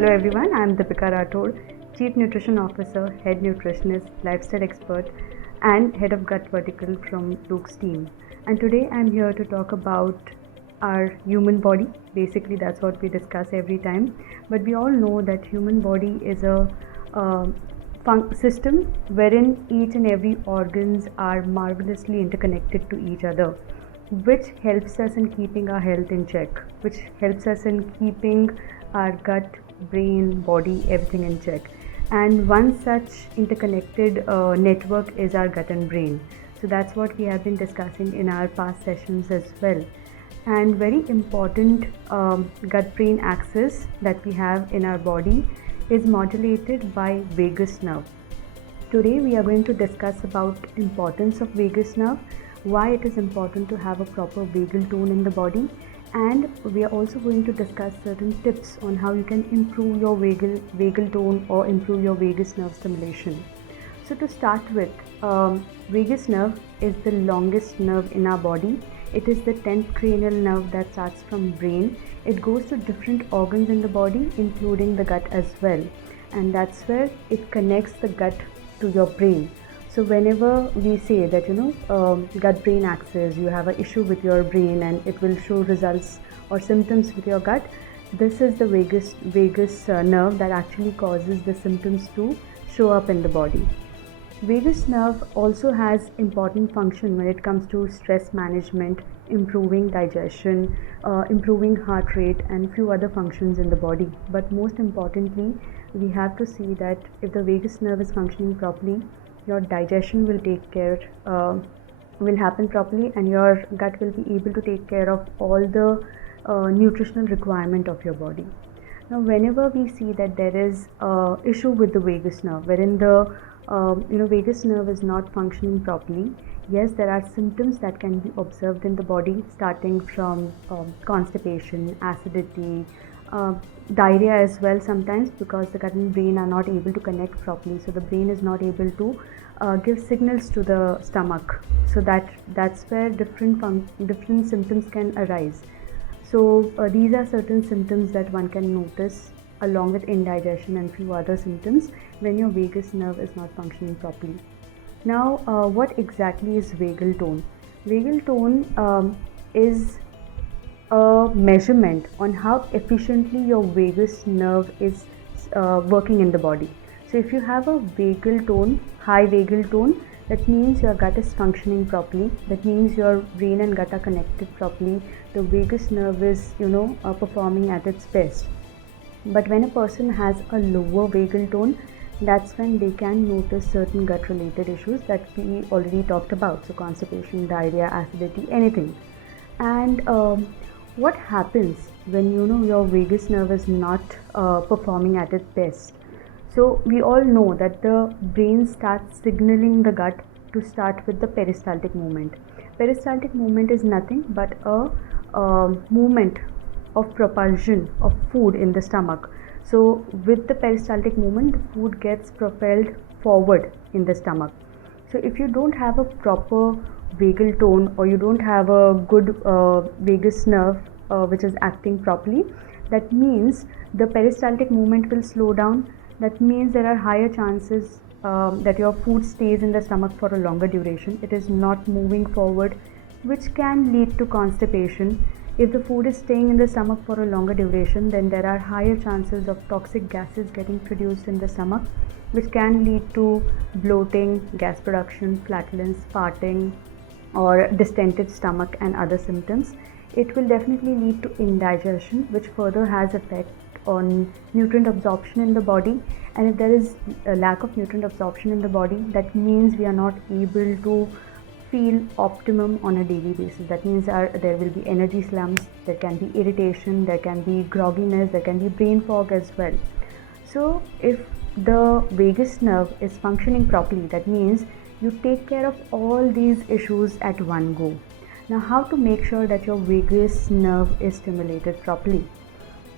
Hello everyone, I am Deepika Rathod, Chief Nutrition Officer, Head Nutritionist, Lifestyle Expert and Head of Gut Vertical from Luke's team. And today I am here to talk about our human body. Basically that's what we discuss every time. But we all know that human body is a system wherein each and every organs are marvelously interconnected to each other, which helps us in keeping our health in check, which helps us in keeping our gut, brain, body, everything in check. And one such interconnected network is our gut and brain. So that's what we have been discussing in our past sessions as well. And very important gut-brain axis that we have in our body is modulated by vagus nerve. Today we are going to discuss about importance of vagus nerve, why it is important to have a proper vagal tone in the body, and we are also going to discuss certain tips on how you can improve your vagal tone or improve your vagus nerve stimulation. So to start with, vagus nerve is the longest nerve in our body. It is the 10th cranial nerve that starts from brain. It goes to different organs in the body, including the gut as well, and that's where it connects the gut to your brain. So whenever we say that gut-brain axis, you have an issue with your brain and it will show results or symptoms with your gut, this is the vagus nerve that actually causes the symptoms to show up in the body. Vagus nerve also has important function when it comes to stress management, improving digestion, improving heart rate and few other functions in the body. But most importantly, we have to see that if the vagus nerve is functioning properly, your digestion will happen properly and your gut will be able to take care of all the nutritional requirement of your body. Now whenever we see that there is issue with the vagus nerve, wherein the vagus nerve is not functioning properly, yes, there are symptoms that can be observed in the body, starting from constipation, acidity, diarrhea as well sometimes, because the gut and brain are not able to connect properly, so the brain is not able to give signals to the stomach, so that's where different symptoms can arise. So these are certain symptoms that one can notice along with indigestion and few other symptoms when your vagus nerve is not functioning properly. Now what exactly is vagal tone? Vagal tone is a measurement on how efficiently your vagus nerve is working in the body. So if you have a vagal tone, high vagal tone, that means your gut is functioning properly, that means your brain and gut are connected properly, the vagus nerve is performing at its best. But when a person has a lower vagal tone, that's when they can notice certain gut related issues that we already talked about, so constipation, diarrhea, acidity, anything. And what happens when your vagus nerve is not performing at its best? So we all know that the brain starts signaling the gut to start with the peristaltic movement. Peristaltic movement is nothing but a movement of propulsion of food in the stomach. So with the peristaltic movement, the food gets propelled forward in the stomach. So if you don't have a proper vagal tone, or you don't have a good vagus nerve which is acting properly, that means the peristaltic movement will slow down. That means there are higher chances that your food stays in the stomach for a longer duration. It is not moving forward, which can lead to constipation. If the food is staying in the stomach for a longer duration, then there are higher chances of toxic gases getting produced in the stomach, which can lead to bloating, gas production, flatulence, farting, or distended stomach and other symptoms. It will definitely lead to indigestion, which further has effect on nutrient absorption in the body. And if there is a lack of nutrient absorption in the body, that means we are not able to feel optimum on a daily basis. That means there will be energy slumps, there can be irritation, there can be grogginess, there can be brain fog as well. So if the vagus nerve is functioning properly, that means you take care of all these issues at one go. Now how to make sure that your vagus nerve is stimulated properly?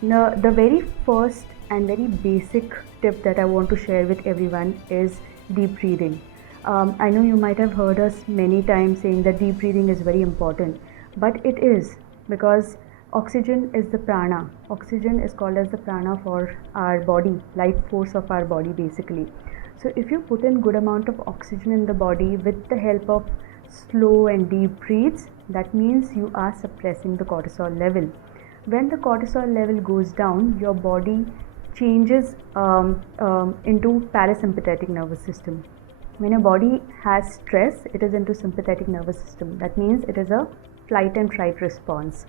Now the very first and very basic tip that I want to share with everyone is deep breathing. I know you might have heard us many times saying that deep breathing is very important, but it is, because Oxygen is the prana. Oxygen is called as the prana for our body, life force of our body basically. So if you put in good amount of oxygen in the body with the help of slow and deep breaths, that means you are suppressing the cortisol level. When the cortisol level goes down, your body changes into parasympathetic nervous system. When your body has stress, it is into sympathetic nervous system. That means it is a flight and fright response.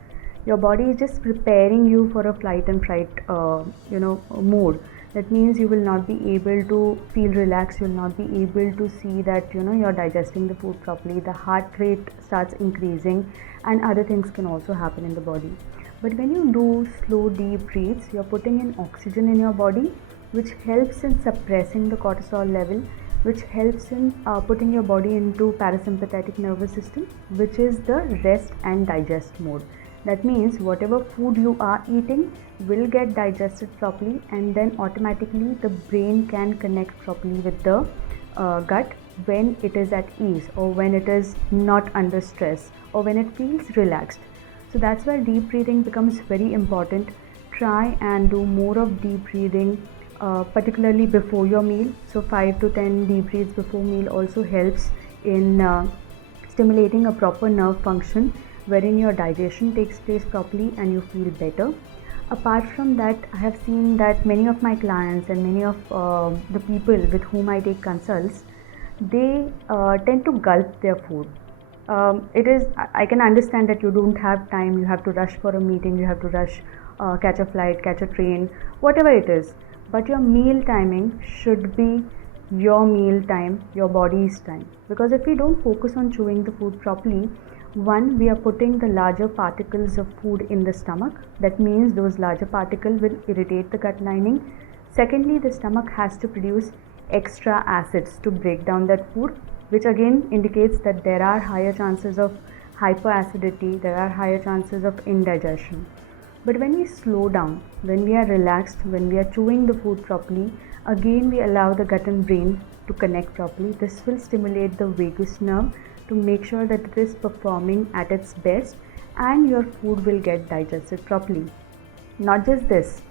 Your body is just preparing you for a flight and fright mode. That means you will not be able to feel relaxed, you will not be able to see that you're digesting the food properly. The heart rate starts increasing and other things can also happen in the body. But when you do slow deep breaths, you're putting in oxygen in your body, which helps in suppressing the cortisol level, which helps in putting your body into parasympathetic nervous system, which is the rest and digest mode. That means whatever food you are eating will get digested properly, and then automatically the brain can connect properly with the gut when it is at ease, or when it is not under stress, or when it feels relaxed. So that's why deep breathing becomes very important. Try and do more of deep breathing, particularly before your meal. So 5 to 10 deep breaths before meal also helps in stimulating a proper nerve function, wherein your digestion takes place properly and you feel better. Apart from that, I have seen that many of my clients and many of the people with whom I take consults, they tend to gulp their food. I can understand that you don't have time, you have to rush for a meeting, you have to rush, catch a flight, catch a train, whatever it is. But your meal timing should be your meal time, your body's time. Because if we don't focus on chewing the food properly, one, we are putting the larger particles of food in the stomach. That means those larger particles will irritate the gut lining. Secondly, the stomach has to produce extra acids to break down that food, which again indicates that there are higher chances of hyperacidity, there are higher chances of indigestion. But when we slow down, when we are relaxed, when we are chewing the food properly, again we allow the gut and brain to connect properly. This will stimulate the vagus nerve to make sure that it is performing at its best, and your food will get digested properly. Not just this,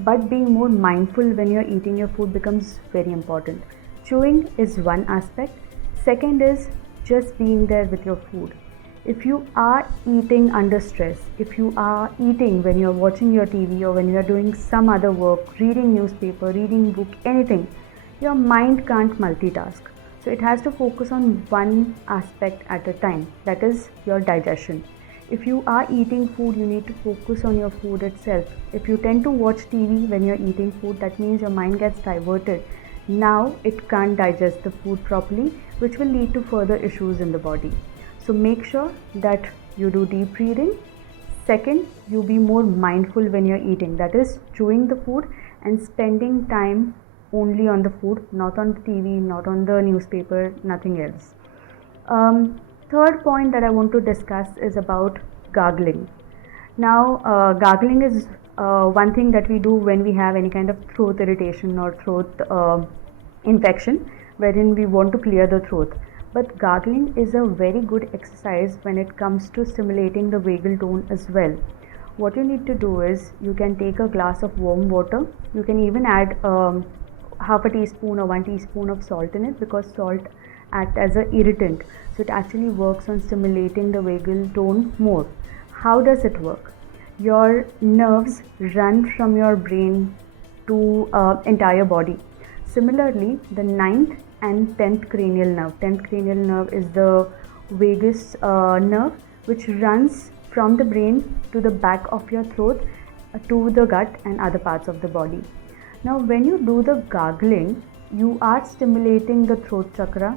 but being more mindful when you're eating your food becomes very important. Chewing is one aspect. Second is just being there with your food. If you are eating under stress, if you are eating when you're watching your TV or when you're doing some other work, reading newspaper, reading book, anything, your mind can't multitask. So it has to focus on one aspect at a time, that is your digestion. If you are eating food, you need to focus on your food itself. If you tend to watch TV when you're eating food, that means your mind gets diverted. Now it can't digest the food properly, which will lead to further issues in the body. So make sure that you do deep breathing. Second, you be more mindful when you're eating, that is chewing the food and spending time only on the food, not on the TV, not on the newspaper, nothing else. Third point that I want to discuss is about gargling. Now, gargling is one thing that we do when we have any kind of throat irritation or throat infection, wherein we want to clear the throat. But gargling is a very good exercise when it comes to stimulating the vagal tone as well. What you need to do is, you can take a glass of warm water. You can even add half a teaspoon or 1 teaspoon of salt in it, because salt acts as an irritant. So it actually works on stimulating the vagal tone more. How does it work? Your nerves run from your brain to entire body. Similarly, the 9th and 10th cranial nerve. 10th cranial nerve is the vagus nerve, which runs from the brain to the back of your throat, to the gut and other parts of the body. Now, when you do the gargling, you are stimulating the throat chakra.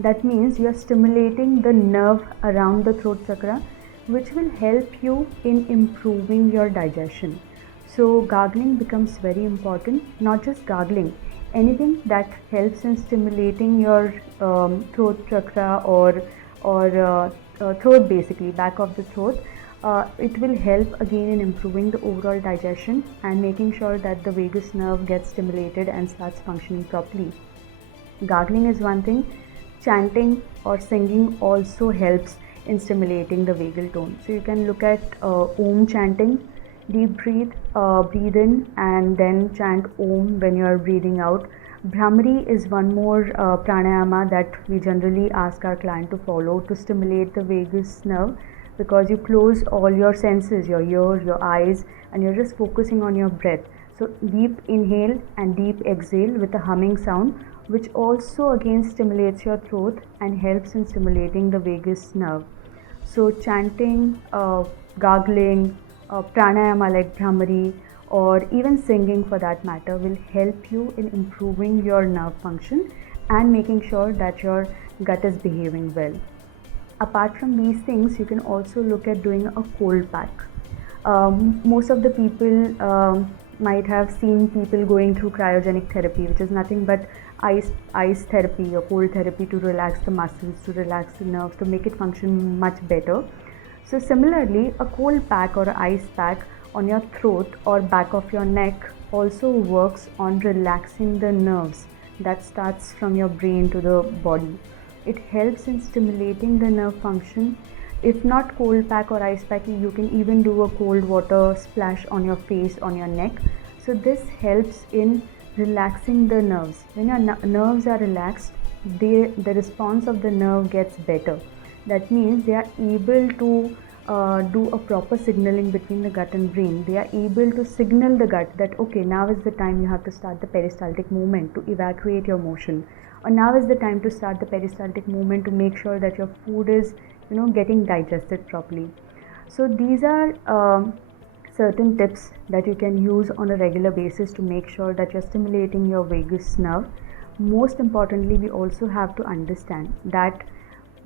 That means you are stimulating the nerve around the throat chakra, which will help you in improving your digestion. So gargling becomes very important. Not just gargling, anything that helps in stimulating your throat chakra or throat, basically back of the throat, it will help again in improving the overall digestion and making sure that the vagus nerve gets stimulated and starts functioning properly. Gargling is one thing. Chanting or singing also helps in stimulating the vagal tone. So you can look at Om chanting. Deep breathe in and then chant Om when you are breathing out. Bhramari is one more pranayama that we generally ask our client to follow to stimulate the vagus nerve, because you close all your senses, your ear, your eyes, and you're just focusing on your breath. So deep inhale and deep exhale with a humming sound, which also again stimulates your throat and helps in stimulating the vagus nerve. So chanting, gargling, pranayama like Bhramari, or even singing for that matter will help you in improving your nerve function and making sure that your gut is behaving well. Apart from these things, you can also look at doing a cold pack. Most of the people might have seen people going through cryogenic therapy, which is nothing but ice therapy or cold therapy to relax the muscles, to relax the nerves, to make it function much better. So similarly, a cold pack or an ice pack on your throat or back of your neck also works on relaxing the nerves that starts from your brain to the body. It helps in stimulating the nerve function. If not cold pack or ice pack, you can even do a cold water splash on your face, on your neck. So this helps in relaxing the nerves. When your nerves are relaxed, the response of the nerve gets better. That means they are able to do a proper signaling between the gut and brain. They are able to signal the gut that okay, now is the time you have to start the peristaltic movement to evacuate your motion, or now is the time to start the peristaltic movement to make sure that your food is getting digested properly. So these are certain tips that you can use on a regular basis to make sure that you're stimulating your vagus nerve. Most importantly, we also have to understand that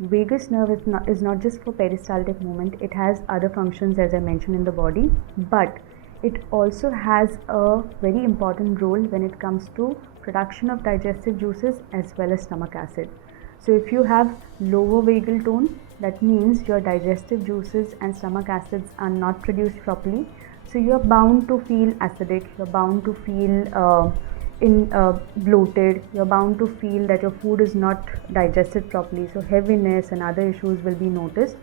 vagus nerve is not just for peristaltic movement. It has other functions, as I mentioned, in the body, but it also has a very important role when it comes to production of digestive juices as well as stomach acid. So if you have lower vagal tone, that means your digestive juices and stomach acids are not produced properly. So you're bound to feel acidic, you're bound to feel bloated, you're bound to feel that your food is not digested properly. So heaviness and other issues will be noticed.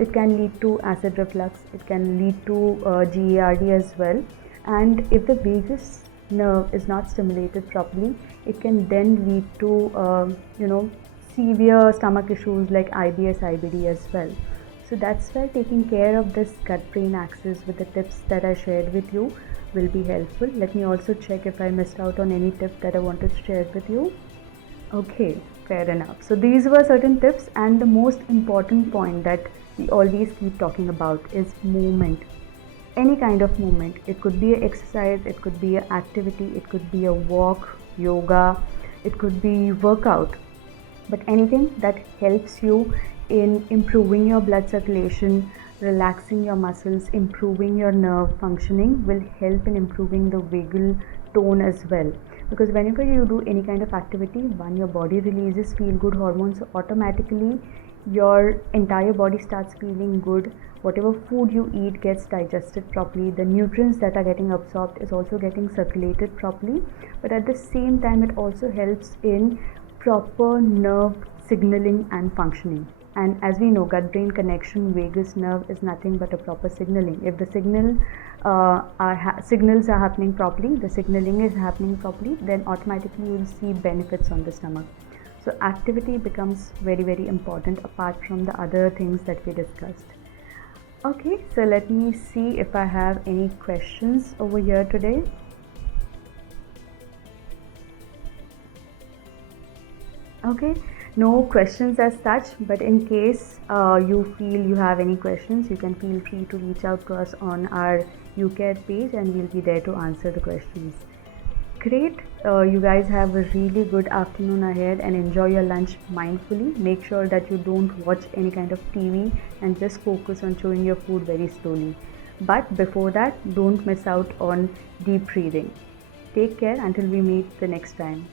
It can lead to acid reflux, it can lead to GERD as well. And if the vagus nerve is not stimulated properly, it can then lead to severe stomach issues like IBS, IBD as well. So that's why taking care of this gut-brain axis with the tips that I shared with you will be helpful. Let me also check if I missed out on any tip that I wanted to share with you. Okay, fair enough. So these were certain tips, and the most important point that we always keep talking about is movement. Any kind of movement. It could be an exercise, it could be an activity, it could be a walk, yoga, it could be workout. But anything that helps you in improving your blood circulation, relaxing your muscles, improving your nerve functioning will help in improving the vagal tone as well. Because whenever you do any kind of activity, one, your body releases feel good hormones, so automatically your entire body starts feeling good. Whatever food you eat gets digested properly. The nutrients that are getting absorbed is also getting circulated properly. But at the same time, it also helps in proper nerve signaling and functioning. And as we know, gut-brain connection, vagus nerve is nothing but a proper signaling. If the signals are happening properly, the signaling is happening properly, then automatically you will see benefits on the stomach. So activity becomes very, very important apart from the other things that we discussed. Okay, so let me see if I have any questions over here today. Okay, no questions as such, but in case you feel you have any questions, you can feel free to reach out to us on our UCare page and we'll be there to answer the questions. Great, you guys have a really good afternoon ahead and enjoy your lunch mindfully. Make sure that you don't watch any kind of TV and just focus on chewing your food very slowly. But before that, don't miss out on deep breathing. Take care until we meet the next time.